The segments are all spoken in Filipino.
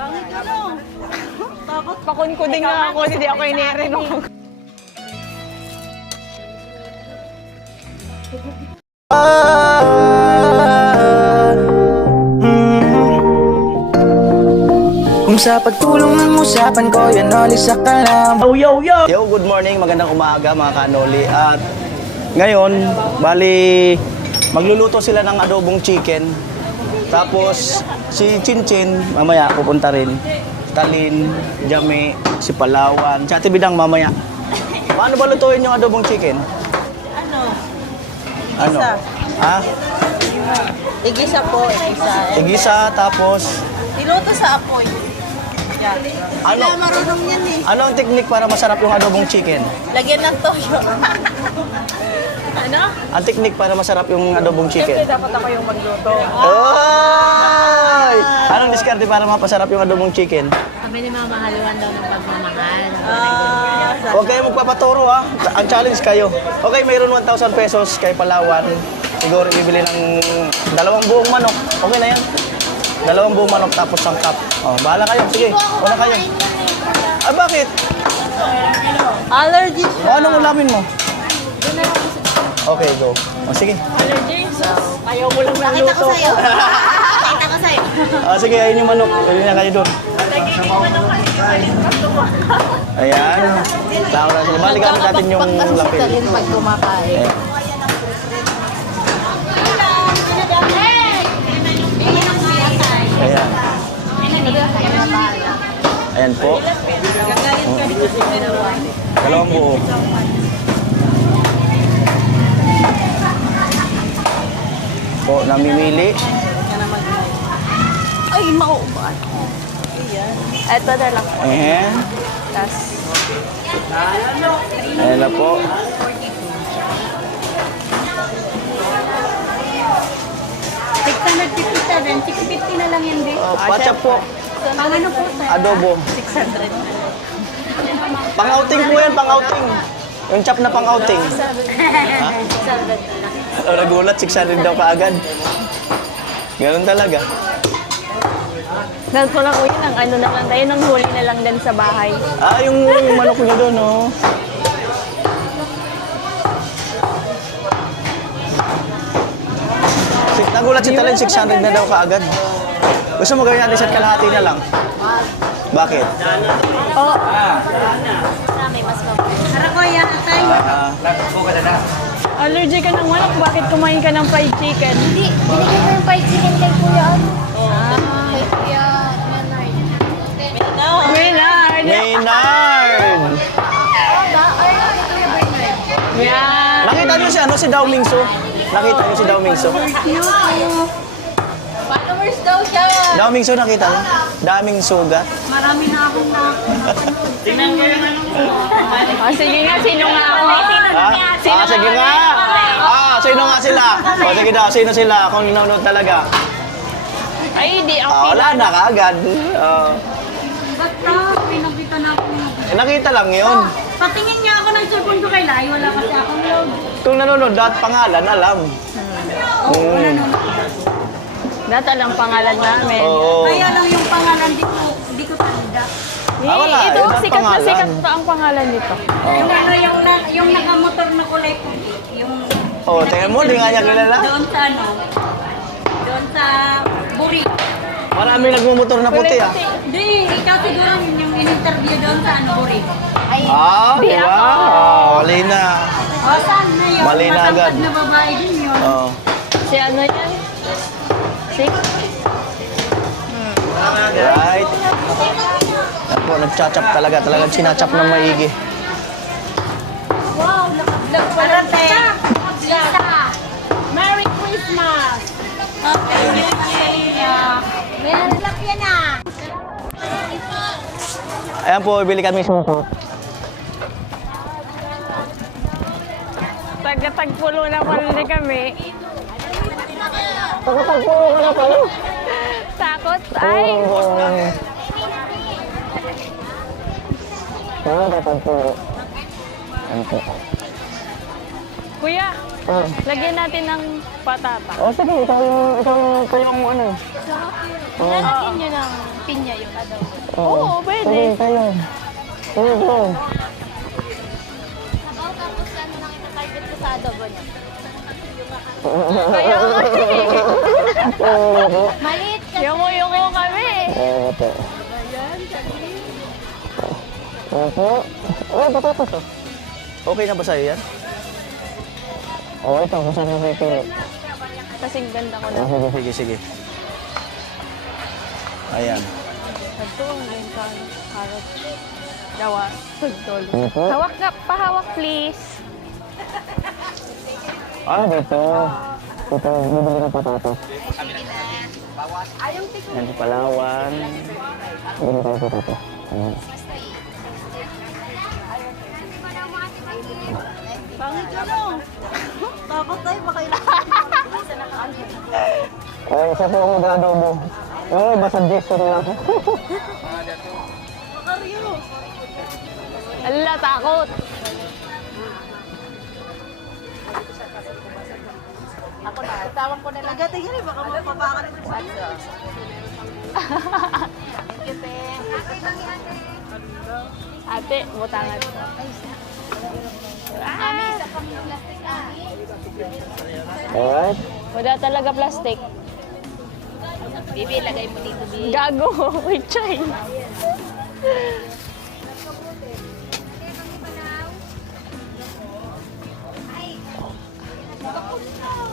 Pangit ka no. Takot. Pakunkuding nga ako, hindi ako inirin. Kung sa pagtulong ng usapan ko, yan alis sa kalam. Yo, good morning, magandang umaga mga kanoli. At ngayon, bali, magluluto sila ng adobong chicken. Tapos, si Chinchin, mamaya pupunta rin. Talin, Jame, si Palawan, si Ate Bidang mamaya. Paano ba lutuin yung adobong chicken? Ano? Ha? Igisa po, igisa. Igisa, tapos, Niluto sa apoy. Yan. Ano? Sila marunong yan eh. ano ang teknik para masarap yung adobong chicken? Lagyan ng toyo. Ano? Ang teknik para masarap yung adobong chicken? Dapat ako yung magluto. Oy! Anong diskarte para mapasarap yung adobong chicken? Sabi ni Mama, haluan daw ng pagmamahal. Huwag kayo magpapaturo ha. Ang challenge kayo. Okay, mayroon 1,000 pesos kay Palawan. Siguro bibili ng 2 buong manok. Okay na yan. 2 buong manok tapos sangkap. Oh, bahala kayo. Sige, una kayo. Ah, bakit? Allergy. O, anong ulamin mo? Okay, go. O, sige. Ayaw mo lang Nakita ko magluto. sa'yo. Nakita ko sa'yo. Ah, sige, ayun yung manok. Pwede na kayo doon. Ayan. Tao na sila. Bali gamit natin yung lapil. Pag kumakain. Ayan. Ayan. Ayan po. Dalawang buo. Po, namimili. Ay, mauban. Ito na lang. Ayan. Tas, Ayan na po. $650 na lang yan, Oh, patsa po. Pang ano po, sir? Adobo. 600. Pang-outing po yan, pang-outing. Yung chop na pang-outing. Ha? Oh, nagulat, 600 daw kaagad. Ganun talaga. Dahil ko lang ko yun, ang ano na lang tayo, nang huli na lang din sa bahay. Ah, yung manok niya doon, oh. Nagulat si Talent, 600 na daw kaagad. Gusto mo gawin natin sa kalahati na lang? Bakit? Oo. Harakoya, atay. Allergy ka ng manok, bakit kumain ka ng fried chicken? Hindi, binigay ko yung fried chicken kay Kuya ano. Kay Kuya Menard. Maynard! Maynard! Ay, kay Kuya Bernard. Yan! Nakita niyo si ano, si Dao Mingso? Nakita niyo si Dao Mingso? Followers daw siya. Dao Mingso nakita niyo? Daming sugat. Marami na akong na. Oh, sige nga, sino nga ako? Ha? Ah, sige nga! Ah, sino nga sila? O sige daw, sino sila? Kung nanonood talaga. Ay, di ako. Ah, wala na kaagad. Ah. Basta, pinagkita na ako. Nakita lang yun. Patingin niya ako ng cellphone ko kay Lai. Wala kasi akong log. Kung nanonood, dapat pangalan, alam. Data lang pangalan namin. Oo. Kaya lang yung pangalan, di ko tanda. Ah, wala. Ito, Yun ang sikat na pangalan. sikat pa ang pangalan nito. Yung ano, yung nakamotor na kulay puti. Yung Oh, tingnan mo, di nga niya kilala. doon sa ano, doon sa Buri. Marami nagmumotor na puti ah. Di, ikaw siguro yung in-interview doon sa ano, Buri. Ay, Ah, di ba? Ah, mali na. o saan na yun? Mali na agad. Matangkad na babae din yun. Oh. Si ano yan? Si? Right. Yan po, nagchachap talaga. Talagang sinachap ng maigi. Wow, nakablog pa lang tayo. Merry Christmas! Okay, Merry Lap yan ah! Ayan po, bili kami suko. Taga-tagpulo na pala kami. Taga-tagpulo ka na pala. Takot? Ay! Taga-tagpulo. Kuya, lagyan natin ng patata. Oh, sige, ikaw yung ano. Lalagyan nyo ng pinya yun. Oo, pwede. Sabaw tapos ano lang itatarget ko sa adobo niya. Kaya nga eh. Maliit kasi. Yungo-yungo kami. Okay na ba sa'yo yan? Kasing ganda ko na. Sige, sige. Ayan. Ito, ngayon ka, harap. Dawa, sugtol. Hawak na, pahawak please. Yan sa Palawan. Pangit ka no. Takot tayo baka Ay, isa po ako mag-adobo. Yung iba suggestion lang. Ala, takot. Nagating yan eh, baka mapapakan ito sa iyo. Ate, butangan. Alright. Wala talaga plastic. Bibi, lagay mo dito, Bibi. Gago, with chay.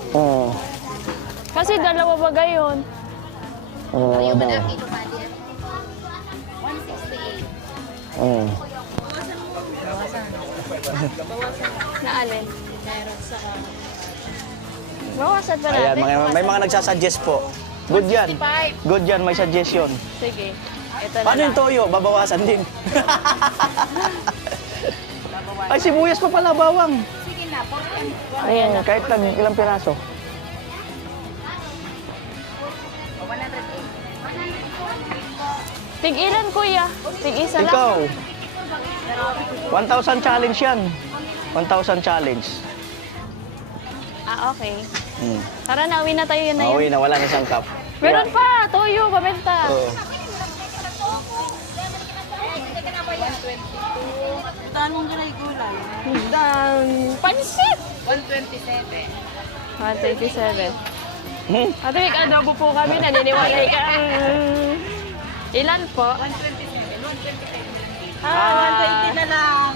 Hmm. Kasi dalawa ba gayon? Ano na ba? Hmm. Na alin? Bawasan pa Ayan, natin. may mga nagsasuggest po. Good yan. Good yan, may suggestion. Sige. Ito na Paano yung lang. toyo? Babawasan din. Ay, sibuyas pa pala, bawang. Ayan na. Kahit lang, ilang piraso. Tig-ilan kuya? Tig-isa lang? Ikaw. 1,000 challenge yan. 1,000 challenge. Ah, okay. Hmm. Tara na, uwi na tayo yun na Mauwi yun. na, wala na isang cup. Meron pa, toyo, pabenta. Oo. Saan mong gulay gulay? Pansit! 127. 127. Hmm? Ate, may adobo po kami, naniniwalay ka. Ilan po? 125. Ah, 120 na lang.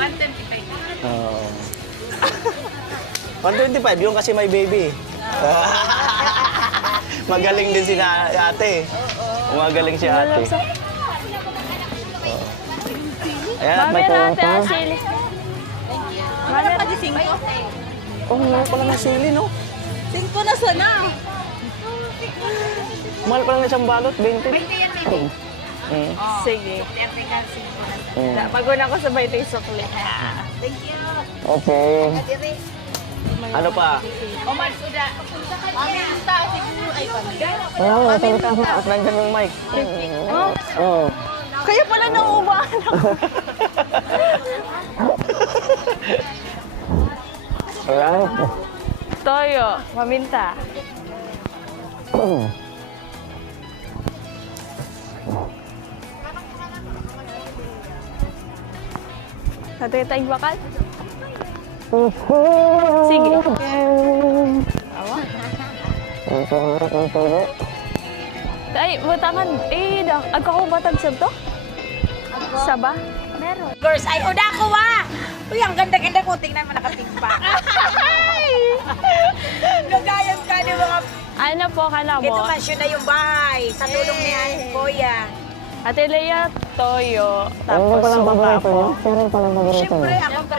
125. Oo. 125, yung kasi may baby. Magaling din si ate. Magaling si ate. Ayan, Mami may natin ang sili. Mami Pwede 5. Oh, mahal pala ng sili, no? 5 na sana. Mahal pala ng isang balot, 20. 20 yan, baby. Mm. Sige. 30 ka, 5 na. Pagod ako sa baitay sukli. Thank you. Okay. Adire. Ano pa? O, Mark, suda. Paminta, siguro. Ay, paminta. Oo, nasalita ko. At nandyan yung mic. Oo. Kaya pala nauubahan ako. Alright. Toyo, maminta. Natay tayong bakal? Sige. Awa. Ay, butangan. Eh, agkakubatag sa to? Saba? Meron. Girls, ay, uda ko wa! Uy, ang ganda-ganda ko. Tingnan mo nakatimpa. Nagayan ka ni mga... Ano po ka na Ito mo? mansyon na yung bahay. Sa tulong ni Kuya. Ate Lea, toyo. Ano Tapos palang suka paborito po. niyo? Sino palang paborito Siyempre, niyo? ako pa.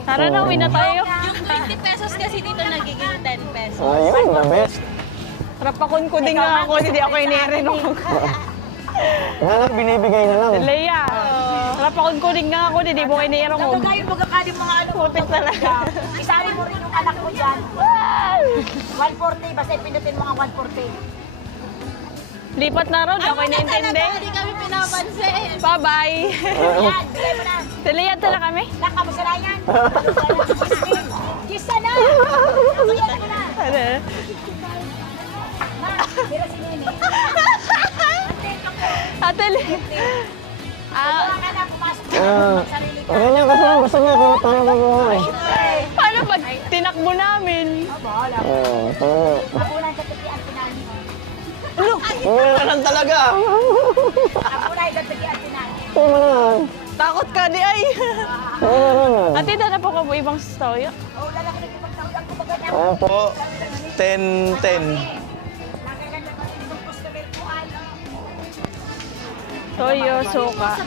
Tara na, uwi na tayo. Yung 20 pesos kasi dito nagiging 10 pesos. Ayun, the best. Rapakon ko din nga ako, hindi ako inirenog. Wala, binibigay na lang. Lea, rapakon ko din nga ako, hindi mo inirenog. Nagkakayo magkakaling mga ano. Putik talaga. Isali mo rin yung anak ko dyan. 140, basta pinutin mo ang 140. Lipat na ron, ako iniintindi. Hindi kami pinapansin. Bye-bye. Yan, bigay mo na. Lea, tala kami. Nakamusala yan. Kiss na! Kiss na! Ano? Ma, mira si Nene. Ate Le. Ah, Baka na, pumasok ka Ah. na. Sarili ka. Okay lang kasi gusto niya kung paano mabuhay. paano pag tinakbo namin? Bahala. Oo. Ako na sa tagian pinani. Ganun talaga. Ako na sa tagian pinani. Ito mo na. Takot ka di ay. Oo naman. Ate, dana po ka po ibang storya. Oh, lalaki na ipagtawag ako baga niya. Opo. 10-10. Nakaganda pa rin yung customer ko. Toyo, suka. Ito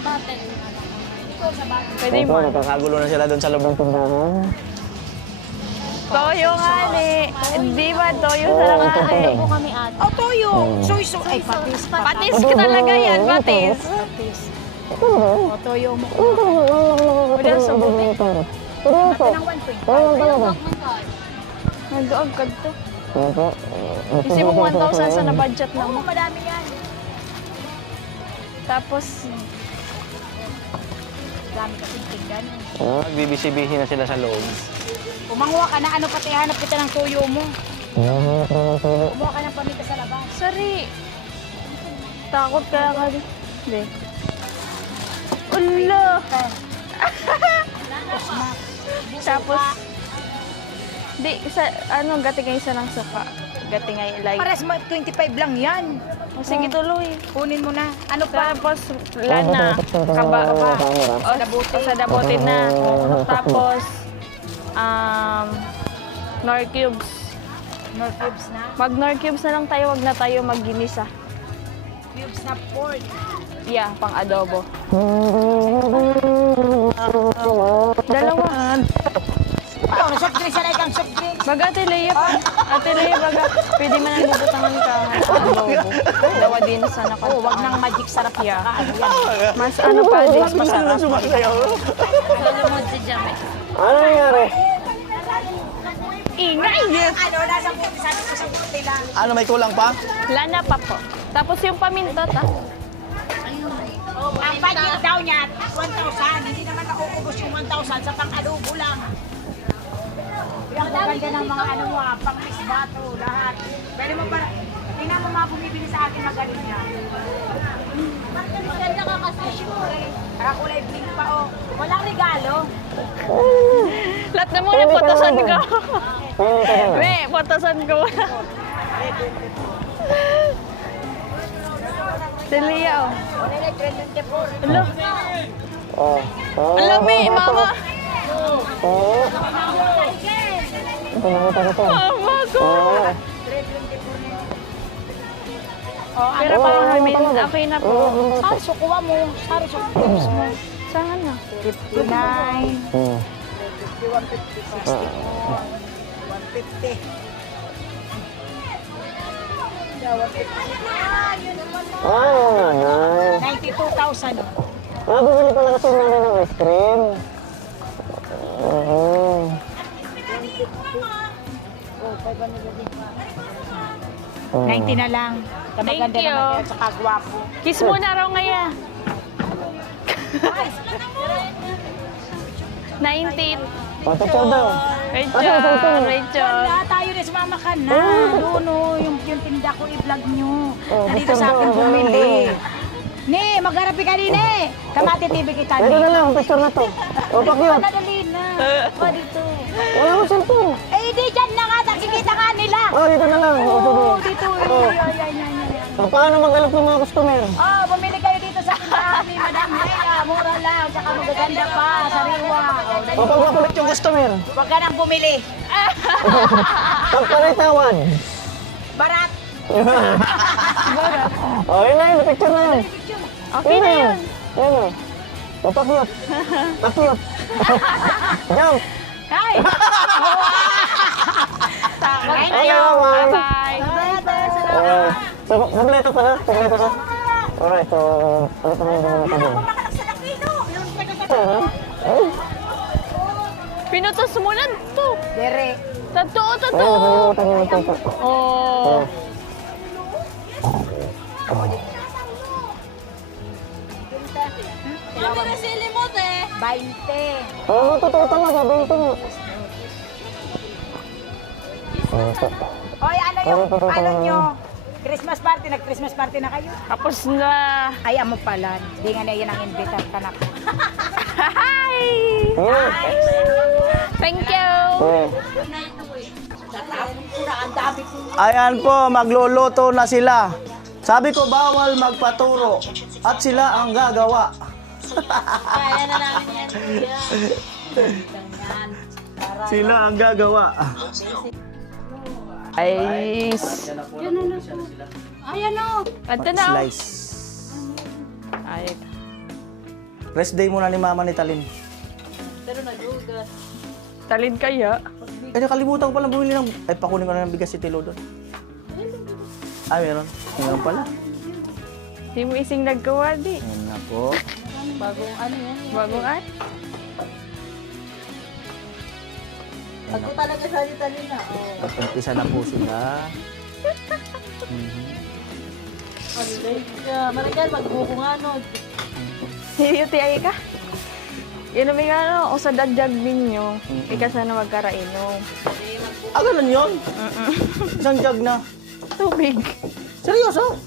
sa bago. Pwede Ito, mo. nakakagulo na sila doon sa loob ng tindahan. Toyo nga ni. Di ba toyo talaga eh. Po kami ate. Oh, toyo. Soy. Ay, patis. Patis ka talaga yan, patis. Patis. Oh, toyo mo. Wala sa buti. Ito ng 1.5. Nag-aag ka to. Kasi mo 1,000 sa na-budget na Oo, mo. madami yan. Tapos, Dami kasi tinggan. Nagbibisi-bisi na sila sa loob. Kumanguha ka na, ano pati hanap kita ng toyo mo. Kumuha ka ng paminta sa labas. sorry. Takot kaya ka. Hindi. Ulo! Tapos, di, sa, ano, gati kayo isa ng suka. Gati ngayon, like, Pares 25 lang yan. sige tuloy. Kunin mo na. Ano pa? Tapos, lana, kaba, o sa dabote na. Tapos, nor cubes. Nor cubes na. Mag nor cubes na lang tayo, wag na tayo magginisa. Cubes na pork. Yeah, pang adobo. Dalawa. Ano, soft drinks na ikang soft drinks. Baga, Ate Lea, baga, pwede man ang bubutangan ka adobo. Dalawa din sana ka. Oh, wag nang magic sarap Yeah. Ano yan? Mas ano pa din. Mas masarap. Solomon si Jamek. Ano nangyari? Ingay! Ano, nasa puti, sabi ko sa puti lang. Ano, may kulang pa? Lana pa po. Tapos yung paminta, Ang budget daw niya, 1,000. Hindi naman nauubos yung 1,000 sa pang-adobo lang. Yung ganda ng mga ano mo, pang-isbato, lahat. Pwede mo para, tingnan mo mga bumibili sa akin, magaling na. Maganda ka kasi sure. Nakakulay pink pa, oh. Walang regalo. lahat na muna, potosan ko. May, potosan ko. Si Lea, oh. Wala na, 24. Hello. Oh. Hello, May, mama. Oo. Ito nakita ko to. Mama ko. Oo. Pero parang namin, okay na po. Sari, sukuha mo. Sari, sukuha mo. Saan na? 59. Hmm. 150, 150. Ah, nanay. 92,000. Ah, bumili pala kasi nanay ng ice cream. Oo. Oh, 90 na lang. Maganda Thank you. naman at saka gwapo. Kiss mo na raw ngayon. 90. Patutor daw. Rachel, Rachel. Wala, tayo rin sumama ka na. Doon, oh, yung tinda ko i-vlog nyo. Nandito picture sa akin daw. bumili. Ne, magharapi ka din eh. Kamati TV kita Ito na ni. lang, picture na to. O, pakyot. Nadali na. O, dito. Wala mo cellphone. Eh, di dyan na nga. Nakikita ka nila. Oh, dito na lang. O, sige. Oo, dito. Yan. So, paano mag-alok ng mga customer? Oh, bumili kayo dito sa tindahan ni Madam Lea. Mura lang. Tsaka magaganda pa. Sariwa. O, dali. O, pagpapalit yung customer. Huwag ka nang bumili. Pagpalitawan. Barat. O, yun na yun. Picture na yun. Okay na yun. Yun o. O, pakyot. Pakyot. Jump. Hi! Thank Okay, you. bye-bye. Bye-bye. So, kompleto ka na? Kompleto ka? Alright, so, ano pa naman yung tabi? Kumakalak sa lakino. Yung Pinutos mo na to. Dere. Totoo. Ayun, nakalimutan yung ito. Oh. Mami, kasi limot eh. 20. Oo, totoo talaga, 20 mo. Hoy, ano yung, ano nyo? Christmas party, nag-Christmas party na kayo. Tapos na. Ay, amo pala. Di nga na yan ang invitar ka na. Hi! Oh. Thank you! Oh. Ang dami ko. Ayan po, magluluto na sila. Sabi ko bawal magpaturo at sila ang gagawa. Kaya na namin yan, kuya. Sila ang gagawa. Ice. Ayan o. Ito na. Slice. Ay. Rest day muna ni Mama ni Talin. Talin kaya. Eh, nakalimutan ko pala bumili ng... Ay, pakunin ko na ng bigas si Tilo doon. Ah, meron. Meron pala. Di mo ising naggawa, di. Ayan na po. Bagong ano yan. Bagong at. Pag ko talaga salita na. Oh. Mag-umpisa na po sila. Marigal, magbuko nga no. Hiyuti ay ka. Yun naman nga, o sa dadyag ninyo, ika sana magkarainom. Ah, ganun yun? Isang jug na. Tubig. Seryoso?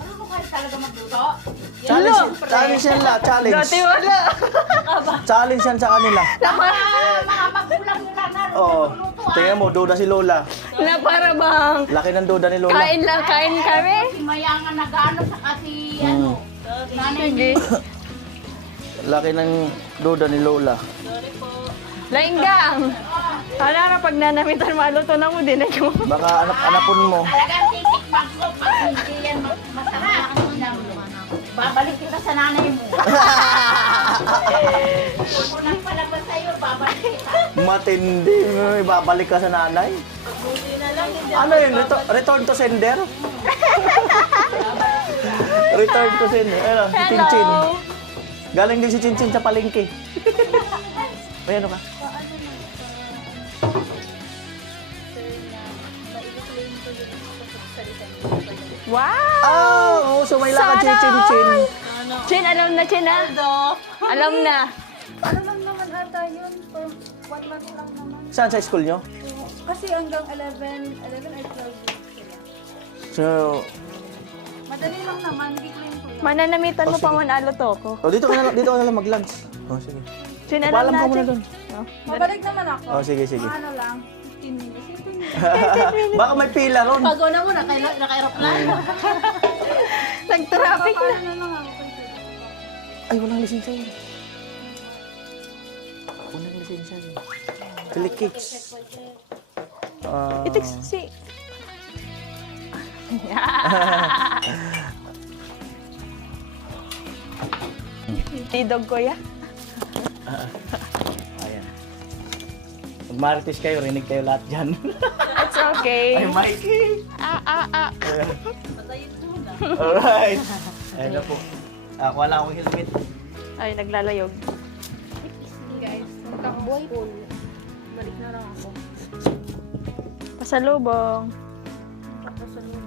Ano mo kayo talaga magluto? Challenge yan la. Challenge. Dati wala. Challenge yan sa kanila. Mga magulang nila na Oo. Tingnan mo, duda si Lola. Na para bang Laki ng duda ni Lola. kain lang, kain kami. si Mayangan nag-ano sa kasi ano. Sige. Laki ng duda ni Lola. Lainggang. Hala na, pag nanamitan maluto na mo din. Baka anak-anapon mo. Talagang titikman ko pag hindi yan masarap. Babalik kita sa nanay mo. Unang palabas sa'yo, babalik kita. Matindi. Babalik ka sa nanay. Ano yun? Return to sender? Return to sender. Ano? Si Chinchin. Galing din si Chinchin sa palengke. Ay, ano ka? Wow! Oh, so may lakad si Sana Chinchin. Chin, alam na, Chin, ha? Alam na. Ano lang naman ata yun? For 1 month lang naman. Saan sa school nyo? Kasi hanggang 11 or 12 weeks sila. So, Madali lang naman, weekly po yun. Mananamitan mo pa man alo to ko. oh, dito ka na lang mag-lunch. Oh, sige. Chin, alam Paalam na, ka muna Chin. doon. Mabalik naman ako. Oh, sige, sige. Mga ano lang, 15 minutes. 15 minutes. Baka may pila ron. Pag na mo, naka-aeroplano. Nag-traffic na. Ano lang ako. Ay, walang lisensya yun. Walang lisensya yun. Click kicks. Itik si... Tidog ko ya. Ayan. Pag marites kayo, rinig kayo lahat dyan. It's okay. Ay, Mikey! Alright. Ayan na po. Wala akong helmet. Ay, naglalayog. Guys, magkabuhay po. Balik na lang ako. Pasalubong. Tapos sa loob.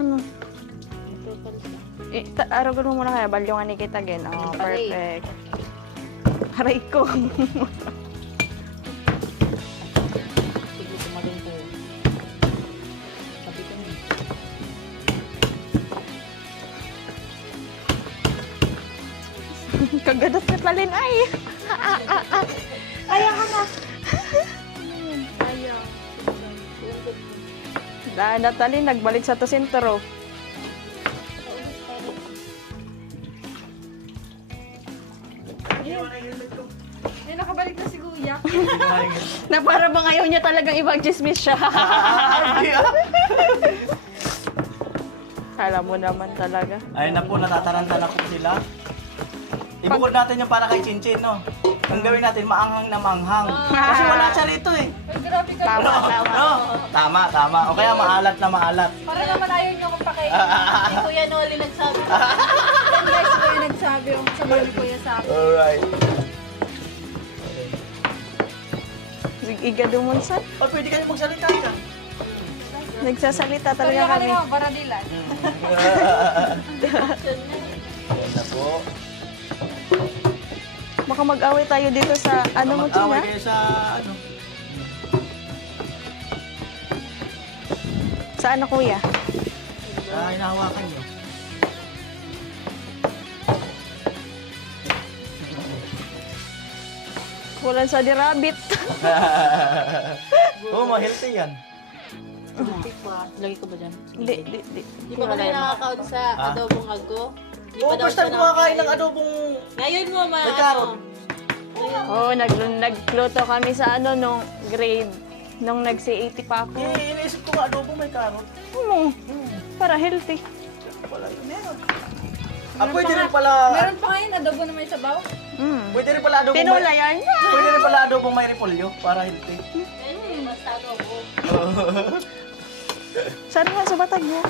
Ano? Aragon mo muna kaya, balyongan ni kita again. Oh, perfect. Aray ko. Kagadot na talin ay. Ayaw ka na. Ayaw. Dahil natalin, nagbalik sa tosintero. Hindi nakabalik na si Kuya. Na para bang ayaw niya talagang ibang-chismis siya. Alam mo naman talaga. Ayun na po, natataranta na po sila. Ibukod natin yung para kay Chinchin, no? Ang gawin natin, maanghang na maanghang. Kasi wala siya rito eh. Grabe ka. Tama, tama. No? Tama, tama. O kaya maalat na maalat. Para naman ayaw niyo akong pakainin. Si Kuya Noli nagsabi. Yan guys, Kuya nagsabi. Ang sama ni Kuya sa akin. Alright. Iga dumunsan. O, pwede kayo magsalita ka. Nagsasalita talaga Kaya kami. kanina, baradilan. Ayan na po. Baka mag-away tayo dito sa ano mo, Mag-away Tina? kayo sa ano. Saan na kuya? Hinahawakan niyo. Kulan sa di rabbit. Oo, ma-healthy yan. Lagi ko ba dyan? Di. Di pa kami nakakaon sa adobong ago? Di Oo, pa daw first time siya kumakain ng nakakain. adobong Ngayon mo, may carrot. Oo, nagluto kami sa nung grade. Nung nag-C80 pa ako. Iniisip ko nga adobo may carrot. Para healthy. Wala yun, meron. Pwede rin pala, Meron pa ngayon adobo na may sabaw? pwede rin pala adobong Tinola may, yan. pwede rin pala adobong may repolyo para healthy. Basta adobo. Saan nga sa batag mo?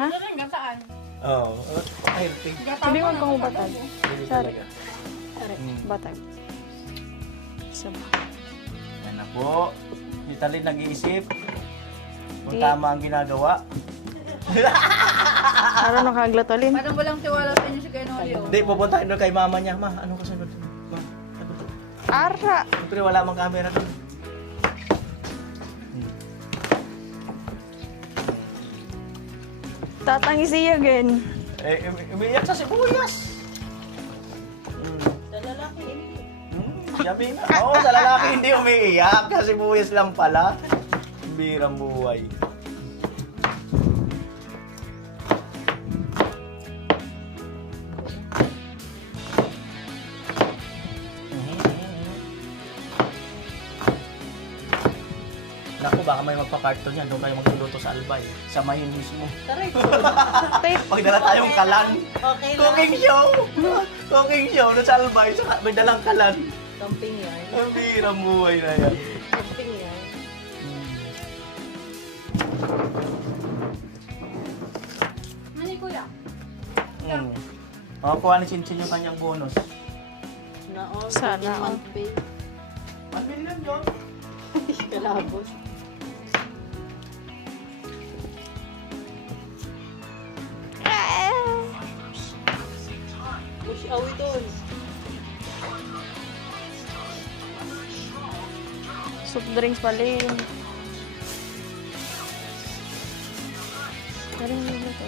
Ha? Meron gataan. Oo, healthy. Sabi mo kung batag. Hindi Sorry. talaga. Batag. Sama. Yan na po. Hindi tayo nag-iisip kung Di. tama ang ginagawa. Araw nang kaglotolin. Parang walang tiwala sa inyo si Kuya Noli. Hindi, pupuntahin doon kay mama niya. Ma, ano kasunod? Ma, ano to? Ara. Siyempre wala mang camera doon. Tatangis siya again. Umiiyak sa sibuyas. Sa lalaki, hindi. Sabi nga. Oo, sa lalaki hindi umiiyak. Sa sibuyas lang pala. Birang buhay. Naku, baka may magpa-carton yan. Doon kayo magluluto sa Albay. Sa Mayin mismo. Taray. Magdala tayong kalan. Okay lang. Cooking show! Cooking show doon sa Albay. May dalang kalan. Camping yan. Ang birang buhay na yan. Camping yan. Mani kuya. Makakuha ni Chinchin yung kanyang bonus. Naon. Sana, yung oh. month pay. 1 million yun. Kalabos. Push away doon. Soft drinks pala yun. Parang nagluto.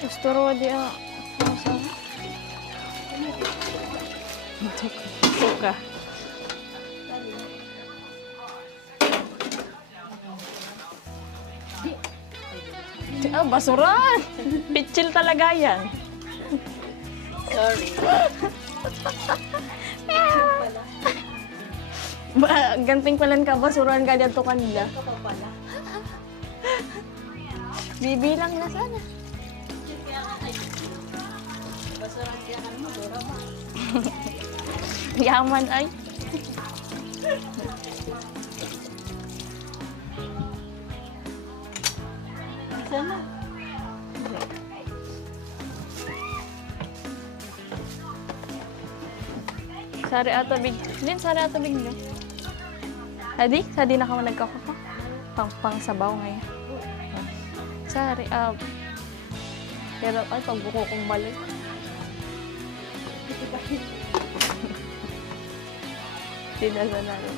Gusto ro di ah. Suka. Ah, basuran! Pitchil talaga yan. Sorry. Ganting palan ka, basuran ka dito kanila. Ito pa pala. Bibilang na sana. Basuran kaya ka naman. Dora ba? Yaman ay. Sana. Sari atabig. Din, sari atabig din. Hadi, sadi na ka mo nagkakaka. Pang sabaw ngayon. Sari, pero ay, pagbuko kong balik. Tinasa na rin.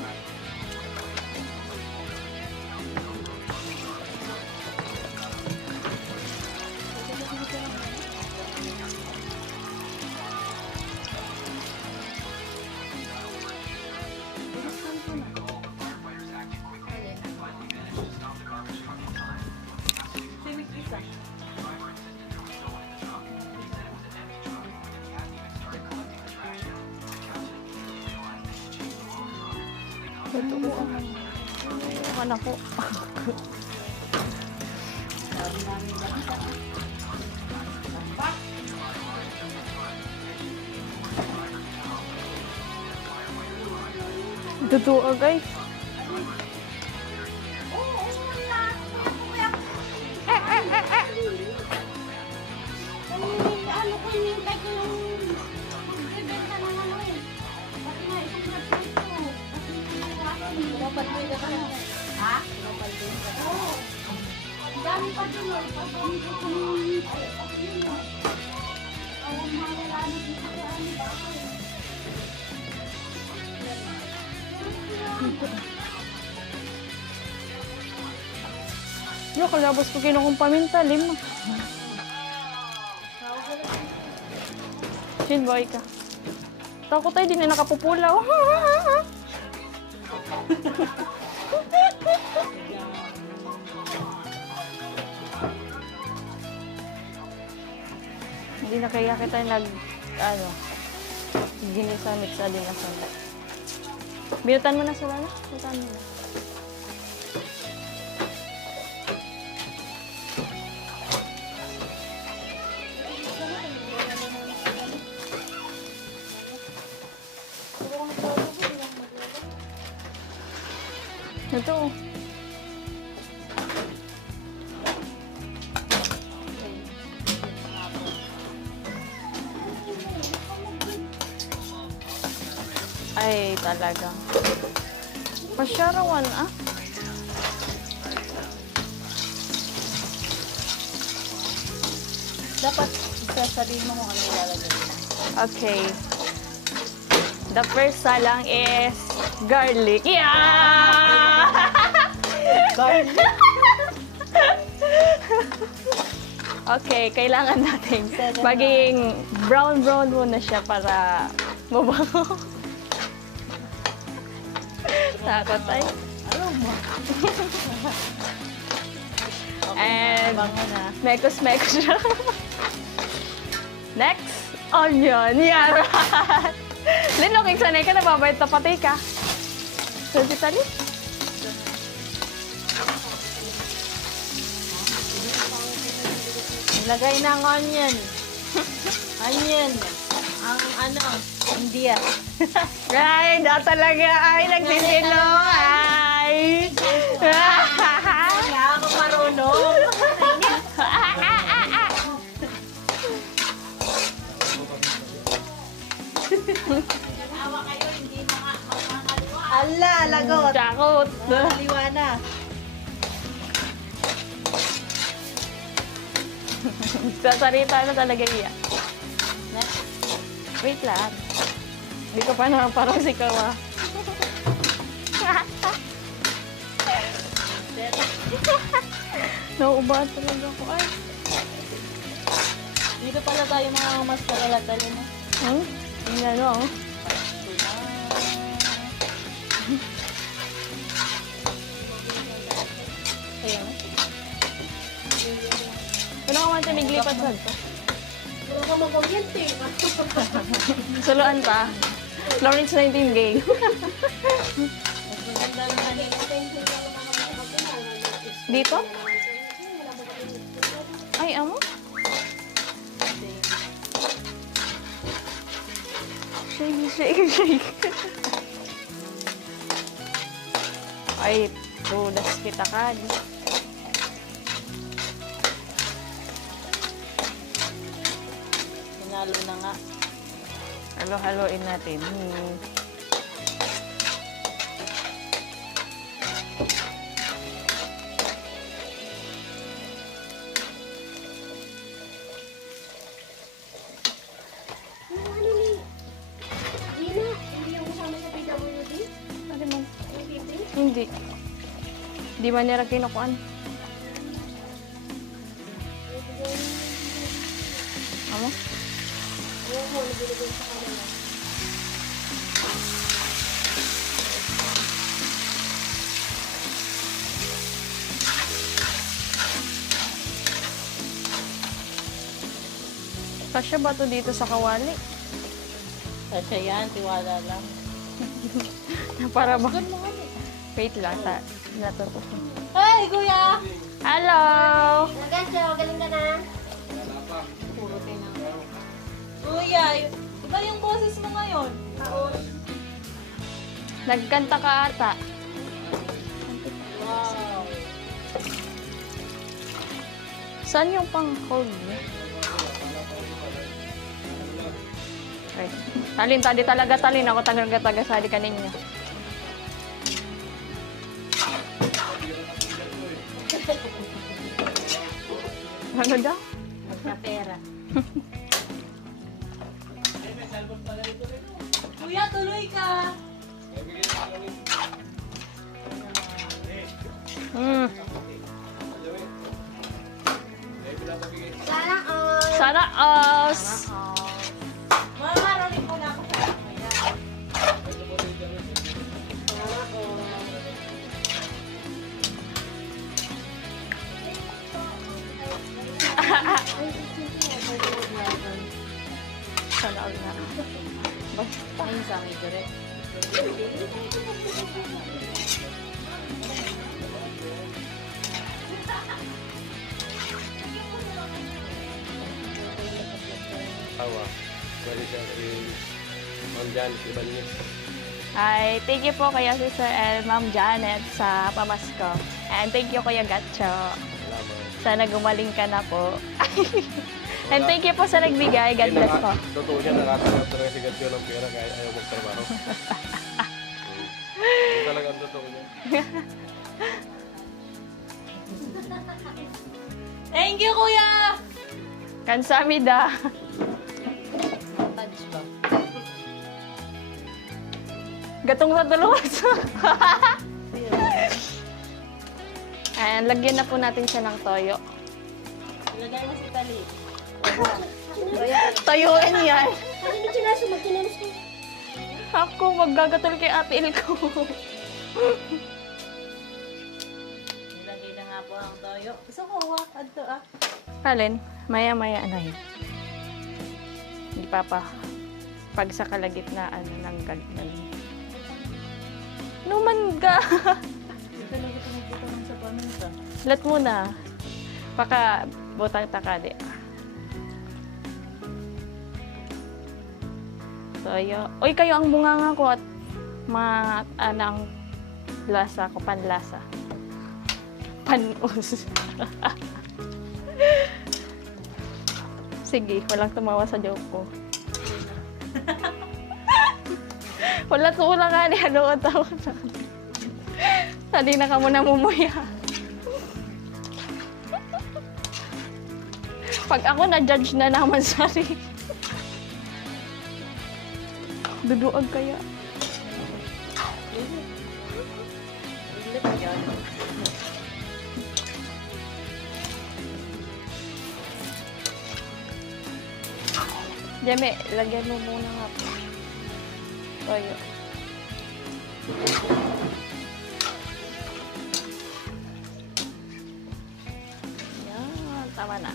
Ano po? Totoo, guys. Ano ko hinihintay ko yung magbibenta ng ano eh. Pati nga isang bracelet ko. Pinapalboy ka pa na. Ha? Pinapalboy ka. Oo. Ang dami pa dun eh. Pag-dami ko kung ang mawala na dito sa ano ba ako eh. Yo, kalabas ko kinukong paminta, lima. Chin, boy ka. Takot tayo, di na nakapupulaw. Hindi na kaya kita ginisamit sa dinasan. Binutan mo na sila na? Binutan mo na. Ito. Ay, talaga. Pasyarawan, ah. Dapat sasabihin mo kung ano ilalagay. Okay. The first salang is garlic. Yeah! Garlic. Okay, kailangan natin maging brown-brown muna siya para mabango. Takot ay. Aroma. And Bango na. mekos-mekos siya. Next, onion. Yeah, right. Linokik sanay ka, nababait na patay ka. So, tali. Ilagay ng onion. Onion. Ang ano, India. Ay, da talaga. Ay, nagsisino. Ay. Kaya ako marunong. Ala, lagot. Takot. Liwa na. Sasarita na talaga iya. Wait lang. Hindi ka pa naman parang sikaw ah. Nauubahan talaga ako. Ay. Dito pala tayo mga mas kalalatalo na. Yung ano oh. Ayan. Ano ka man tamiglipat sa ito? Wala ka mag-oriente. Suluan pa. Florence Nightingale. Dito? Ay, amo? Shake, shake, shake. Ay, tulas kita ka. Pinalo na nga. Halo-haloin natin. Ano mo? Hindi. Di ba nila kinukuan? Amo? Kasya ba to dito sa kawali? Kasi yan, tiwala lang. Para ba? Wait lang, natuto. Hey, kuya! Hello! Nagacho, galing ka na? Kuya, iba yung boses mo ngayon. Nagkanta ka ata. Wow. Saan yung pang-hold niya? Okay. Talin talaga talin. Ako taga sali kaninyo. Ano daw? Magkapera. Kuya, tuloy ka! Mm. Sana all! Sana us! Mamaraling mo na ako sa kuya. Sana all na. Basta. Ayun sa akin, direct. Awa. Balik siya si Ma'am Jan, si Balinis. Hi, thank you po kaya si Sir and Ma'am Janet sa pamasko. And thank you Kuya Gatcho. Salamat. Sana gumaling ka na po. And thank you po sa nagbigay. God bless po. Totoo siya, nakatanggap talaga si Gatyo ng pera kahit ayaw magtrabaho. Yun talaga ang totoo niya. Thank you, kuya! Kansamida. Touch ba? Gatong sa tulos. And lagyan na po natin siya ng toyo. Ilagay mo si Tali. Toyoin yan. Ano na sinaso? Magkinalos ko. Ako, maggagatol kay Ate Ilko. Nilagay na nga po ang toyo. Gusto ko, wak. Adto ah. Alin, maya-maya na yun. Hindi pa pa. Pag sa kalagitnaan ng gagdan. Numan ka. Hindi talaga pinagkita ng sa paminta. Lat muna. Baka butang takadi. Toyo. Uy, kayo ang bunganga ko at anang lasa ko, panlasa. Panus. Sige, walang tumawa sa joke ko. Wala tulang nga ni ano tawa na. Sali na ka muna mumuya. Pag ako na-judge na naman, sorry. Duduag kaya. Jeme, lagyan mo muna nga po. Toyo. Yan, tama na.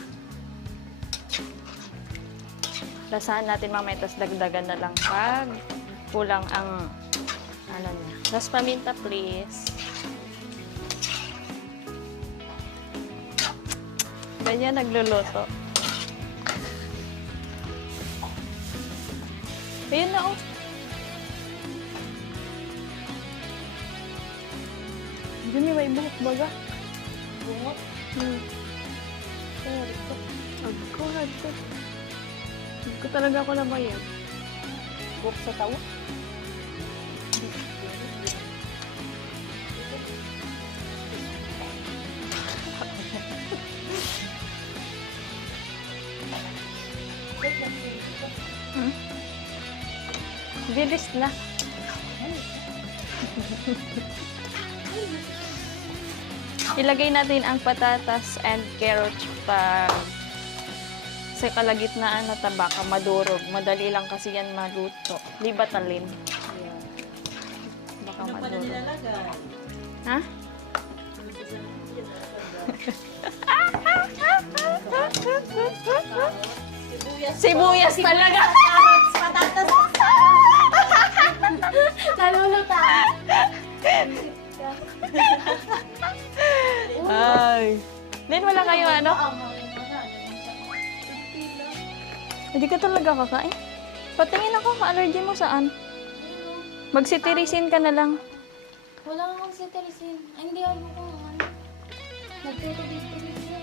Lasahan natin mamaya, tapos dagdagan na lang pag kulang ang ano niya. Tapos paminta, please. Ganyan nagluluto. Ayun na, oh. Hindi may buhok baga. Bungot. Sorry ko. Agad ko. Hindi ko talaga ako nabayad. Buhok sa tawa. Bilis na. Ilagay natin ang patatas and carrots pa sa kalagitnaan na tabaka, madurog. Madali lang kasi yan maluto. Di ba, Talin? Baka Ano pa na madurog. nilalagay? Ha? Sibuyas talaga! Carrots, patatas. Naluluta. Ay. Din, wala kayo ano? Hindi ka talaga kakain. Patingin ako, allergy mo saan? Magsitirisin ka na lang. Wala akong cetirizine. Ay, hindi ako kung ano. Nagtutubig-tubig na.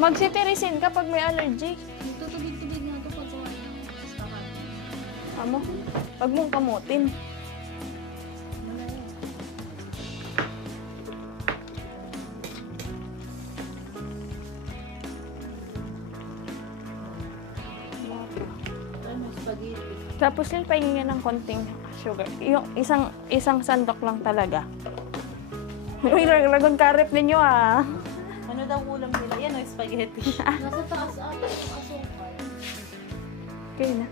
Magsitirisin ka pag may allergy. Nagtutubig-tubig na ito pag wala ng kastakan. Amo, wag mong kamutin. Tapos yun, pahingin ng konting sugar. Yung isang sandok lang talaga. Uy, lagon karip ninyo ah. Ano daw ulam nila? Yan o, spaghetti. Nasa taas ata yung asukal. Okay na.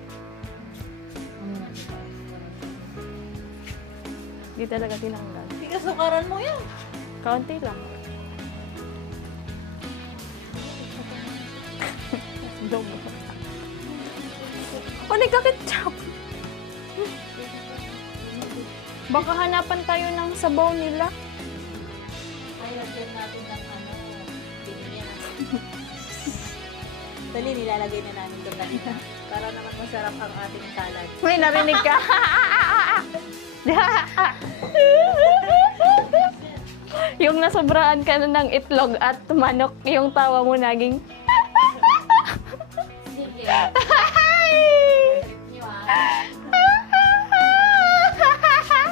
Di talaga tinanggal. Ikasukaran mo yan. Kaunti lang. Dobo. O, nagkaketchup. Baka hanapan tayo ng sabaw nila. Ay, lagyan natin ng ano, binigyan. Dali, nilalagay na namin ito kanina. Para naman masarap ang ating salad. May narinig ka. Yung nasobraan ka na ng itlog at manok, yung tawa mo naging... Sige. Nyo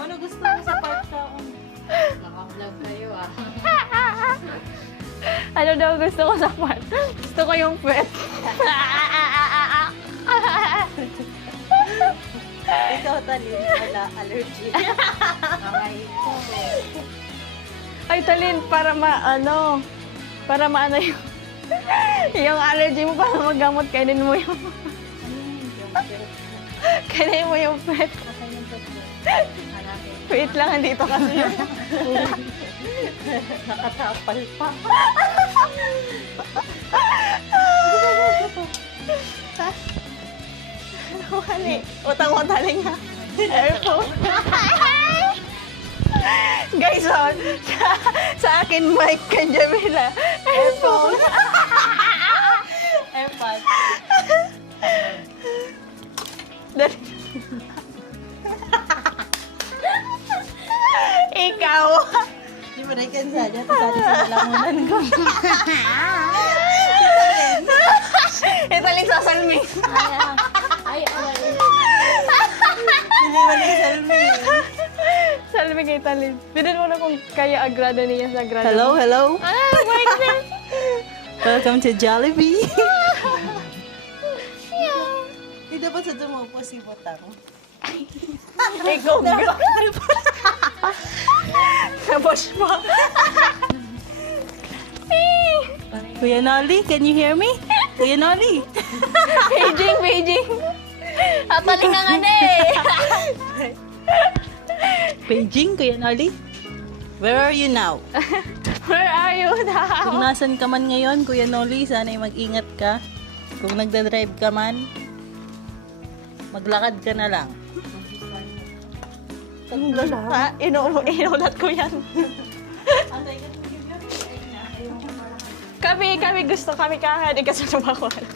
Ano gusto mo sa part ka? Naka-vlog kayo Ano daw gusto ko sa part? Gusto ko yung pet. Ikaw, Talin, wala allergy. Ay, Talin, para maano yung, yung allergy mo, para magamot, kainin mo yung, kainin mo yung pet. Wait lang, andito kasi yun. Nakatapal pa. Wali, utang mo taling ha. Airphone. Guys, sa akin, mic ka, Jamila. Airphone. Airpod. Dali. Ikaw. Di ba naikan sa dyan? Tadi sa lalamunan ko. Italing sa salmi. Ay, Hindi mo na salmi. Salmi kay Talin. Pinan mo na kung kaya agrado niya sa agrado. Hello, hello. Ah, mic na. Welcome to Jollibee. Hindi dapat sa dumupo si Botang. Ikaw nga. Tapos mo. Kuya Nolly, can you hear me? Kuya Nolly. Beijing. Ataling nga nga eh. Beijing, Kuya Nolly. Where are you now? Where are you Kung now? nasan ka man ngayon, Kuya Nolly, sana'y mag-ingat ka. Kung nagda-drive ka man, maglakad ka na lang. Ha? Inulat ko yan. Kami gusto kami kahadi kasi lumakuan.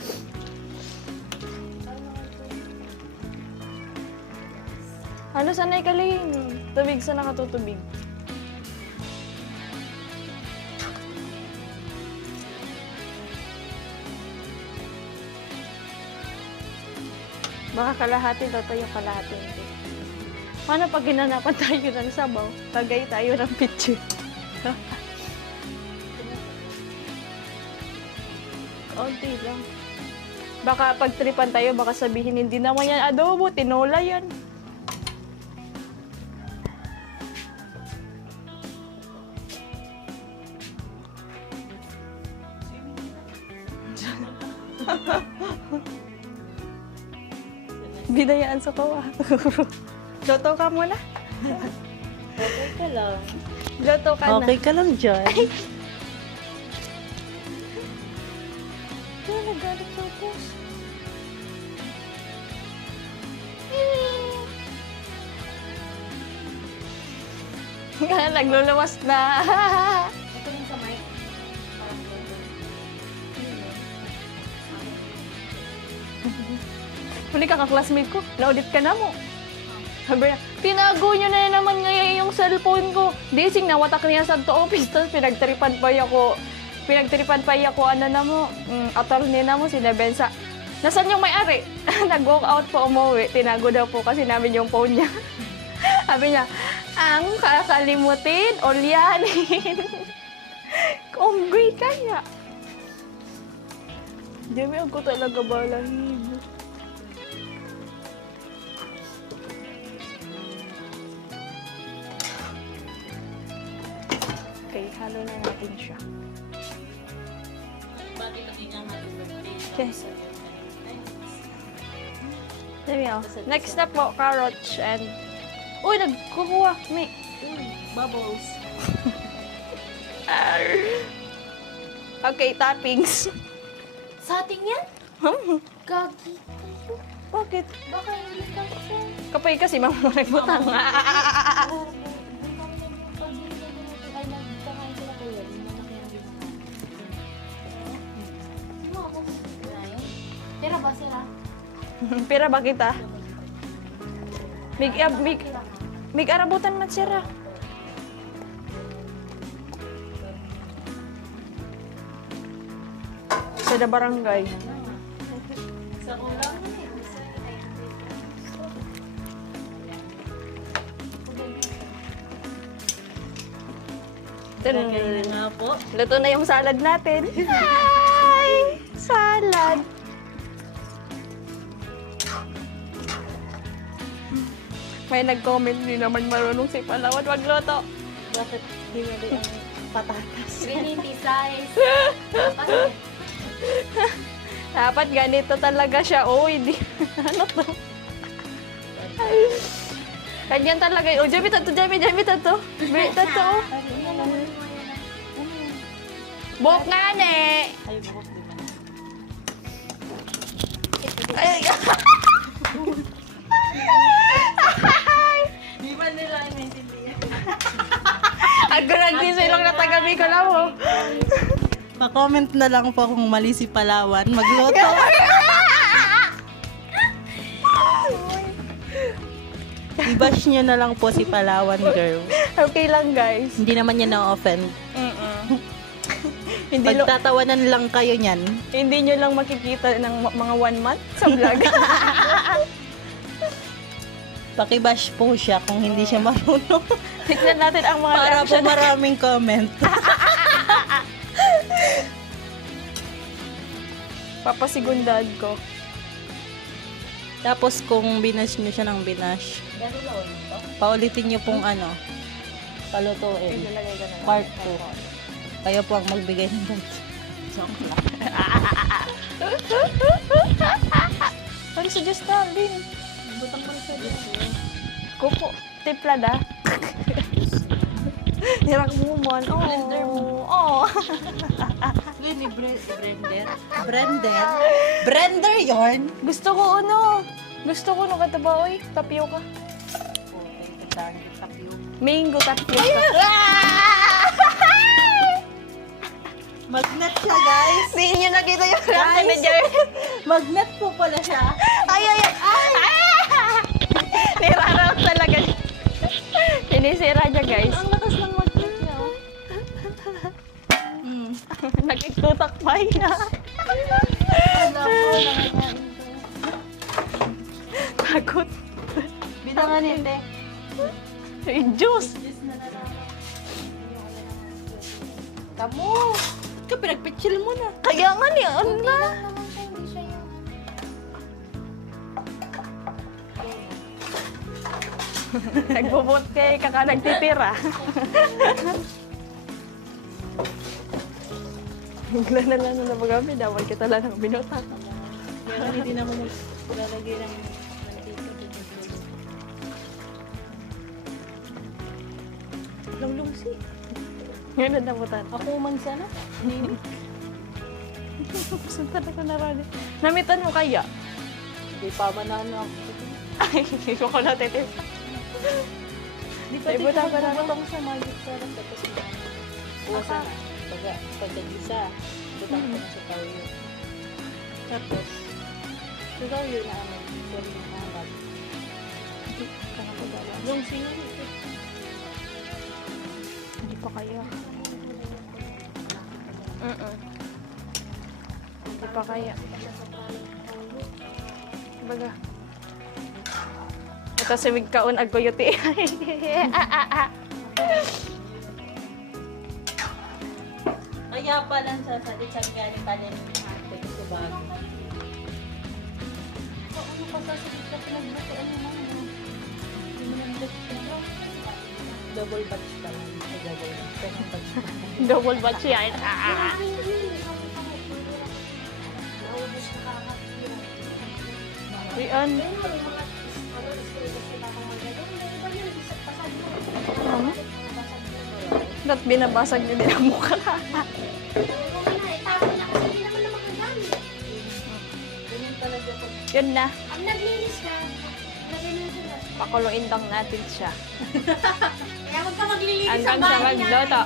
Ano sanay kalin? Tubig sa nakatutubig. Baka kalahati daw tayo kalahati hindi. Paano pag ginanapan tayo ng sabaw? Tagay tayo ng picture. Kaunti lang. Baka pagtripan tayo, baka sabihin hindi naman yan adobo, tinola yan. Bidayaan sa kawa. Loto ka muna. Okay ka lang. Loto ka na. Okay ka lang dyan. Ay, nagalit sa boss. Nagluluwas na. Ito rin sa mic. Huli ka ka-classmate ko, na-audit ka na mo. Sabi niya, tinago niyo na naman ngayon yung cellphone ko. Dising nawatak niya sa office, tapos pinagtripan pa ako, ano na mo, attorney na mo, sinabensa. Nasaan yung may-ari? Nag-walk out po, umuwi. Tinago daw po kasi namin yung phone niya. Sabi niya, ang kakalimutin, ulyanin. Kung great kaya. Demi, ako talaga balahib. Okay, halo na natin siya. Okay. Demi, oh. Next na po, carrots and... Uy, nagkukuha. May... Bubbles. Okay, toppings. Sa ating yan? Gagi kayo. Bakit? Baka hindi ka siya. Kapay kasi mamamay butang. Pera ba sila? Pira ba kita? Mig arabutan man sira. Sa da barangay. Kaya na nga po. Luto na yung salad natin. Hi! Salad! May nag-comment, hindi naman marunong si Palawan magluto. Bakit di mo rin ang patatas? Trinity size. Dapat ganito talaga siya. Oh, hindi. Ano to? Ganyan talaga. Oh, Jami tato, Jami tato. Jami tato. Buhok nga, ne. Ay, buhok di ba? Ay, Di ba nila ay maintindihan? ang grandis lang na tagabi ko lang mo. Pa-comment na lang po kung mali si Palawan. Magluto. I-bash nyo na lang po si Palawan, girl. Okay lang, guys. Hindi naman niya na-offend. Hindi, Pagtatawanan lang kayo niyan. hindi nyo lang makikita ng mga 1 month sa vlog. Pakibash po siya kung hindi siya marunong. Tignan natin ang mga Para po reaction. maraming comment. Papasigundad ko. Tapos kung binash nyo siya ng binash, paulitin nyo pong ano, palutuin. Part 2. Kayo po ang magbigay ng ganito. Joke lang. Ano sa Diyos Stalin? Butang pa siya dito. Kupo. Tipla da. Hirak mo man. Oh. Blender mo. Oh. Yun ni Brender. Brender? Brender yarn? Gusto ko ano. Gusto ko no kataba oy. Tapioca. Mango tapioca. Magnet siya, guys. Hindi nyo nakita yung reaction Guys. ni Jerry. Magnet po pala siya. Ay, ay, ay. Nirarap talaga siya. Sinisira niya, guys. Ang lakas ng magnet niya, oh. Nakikutakpay na. Takot. Bitangan hindi. Ay, Diyos. Tamo. Ka pinagpitchil mo na. Kaya nga niya, ano na? Naman siya, hindi siya yung... Nagbubot kay kaka nagtitira. Bigla na lang na nabagami. Dawal kita lang ng binota. Pero hindi na mo lalagay ng mantika dito. Lunglungsi. Ngayon na nabutan. Ako man sana. Saan talaga narani? Namitan mo kaya? Hindi pa man ako. Ay, hindi ko na titip. Di Sa ibutan ko na lang. butang sa magic sarap tapos buwasan na. Pagka-isa, butang ko na sa toyo. Tapos, sa toyo na ano, pwede na hangat. Yung singin, Hindi pa kaya. Hindi pa kaya. Baga. Ito si Wigkaon agkoyote. kaya pala sa salit sa gani pala ng ate ko sa bago. Ano pa sa salit sa pinagbutuan mo mga? Double batch pa lang. Double batch. Second batch pa lang. Double batch yan. Rian. Ano? Ba't binabasag niyo din ang mukha? Yun na. Ang naglinis ka, Pakuluin lang natin siya. kaya huwag ka maglilinis Hanggang sa sa bahay magloto.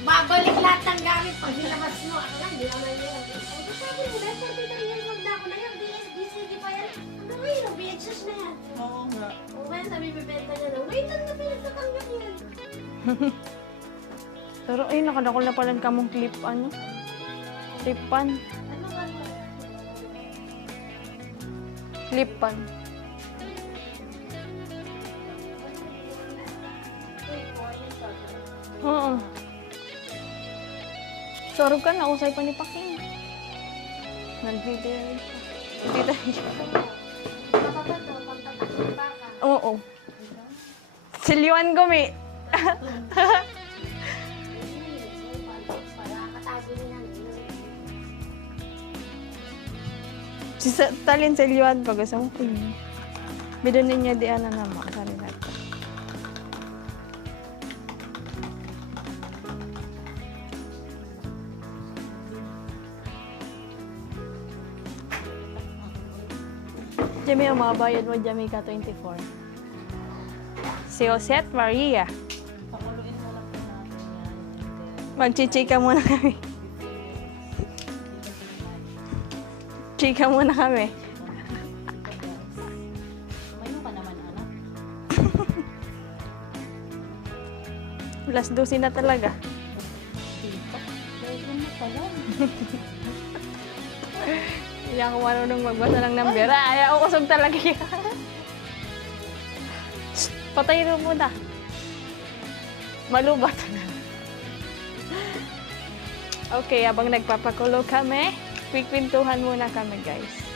Babalik lahat ng gamit pag nilabas mo. Ako lang, di naman yun. Ay, ko sabi mo, dahil 43 years old na ako na yan. BCD pa yan. Ano ngayon, VHS na yan. Oo nga. O kaya sabi, bibenta niya na. Wait, lang na pinagtatanggap yan. Pero ay, nakadakol na pala kamong clip, ano? Clip-pan. Ano ba mo? Clip-pan. Oo. Sorog ka na, usay pa ni Paking. Nagdidiri. Nagdidiri. Makapato, pagtatakot pa ka. Oo. Silyuan gumi. Para katago niya na. Si Talin silyuan pag gusto mo. Bidon niya di ana nama. Sari natin. Jimmy, ang mga bayad mo, Jamaica 24. Si Josette Maria. Pakuluin mo lang po natin yan. Magchichika muna kami. Chika muna kami. Umayo ka naman, anak. Las 12 na talaga. Dahil mo pala. Hindi ako marunong magbasa ng number. Ay, ako kusog talaga yan. Shh, patay rin muna. Malubat. Okay, abang nagpapakulo kami, quick pintuhan muna kami, guys.